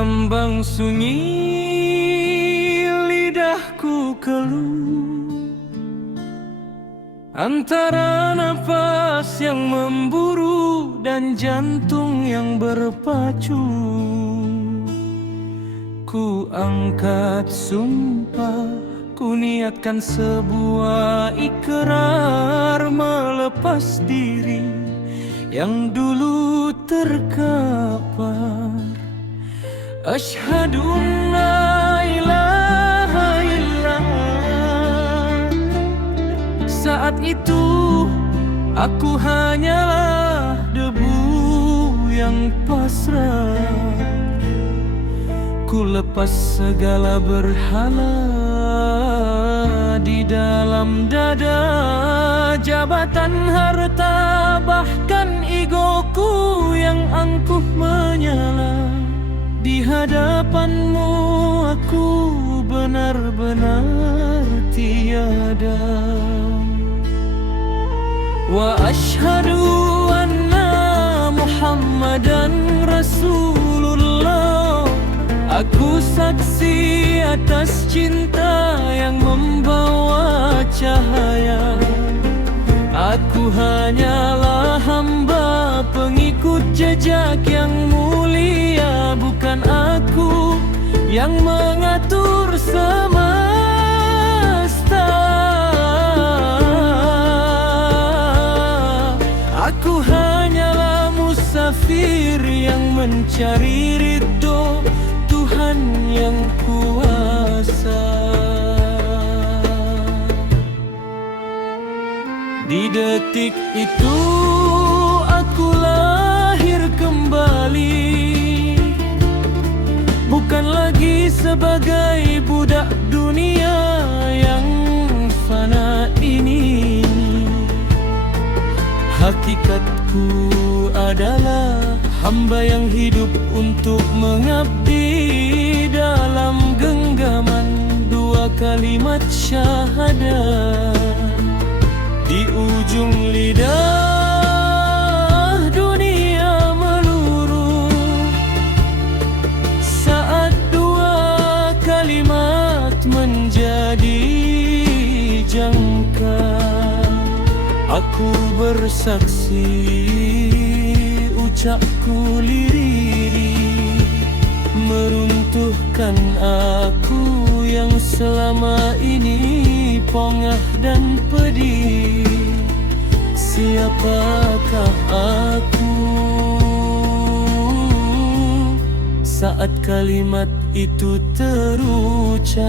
Ambang sunyi lidahku keluh antara nafas yang memburu dan jantung yang berpacu. Ku angkat sumpah, ku niatkan sebuah ikrar melepas diri yang dulu terkapar. Asyhadu an la ilaha illallah. Saat itu aku hanyalah debu yang pasrah. Ku lepas segala berhala di dalam dada, jabatan, harta, bahkan egoku yang angkuh menyala. Di hadapanmu aku benar-benar tiada. Wa asyhadu anna Muhammadan Rasulullah. Aku saksi atas cinta yang membawa cahaya. Aku hanyalah hamba pengikut jejak yang mulia, bukan aku yang mengatur semesta. Aku hanyalah musafir yang mencari ridho Tuhan yang kuasa. Di detik itu aku lahir kembali, bukan lagi sebagai budak dunia yang fana ini. Hakikatku adalah hamba yang hidup untuk mengabdi dalam genggaman dua kalimat syahadat. Di ujung lidah dunia meluru, saat dua kalimat menjadi jangka. Aku bersaksi, ucapku lirih, meruntuhkan aku yang selama ini pongah dan pedih. Siapakah aku saat kalimat itu terucap?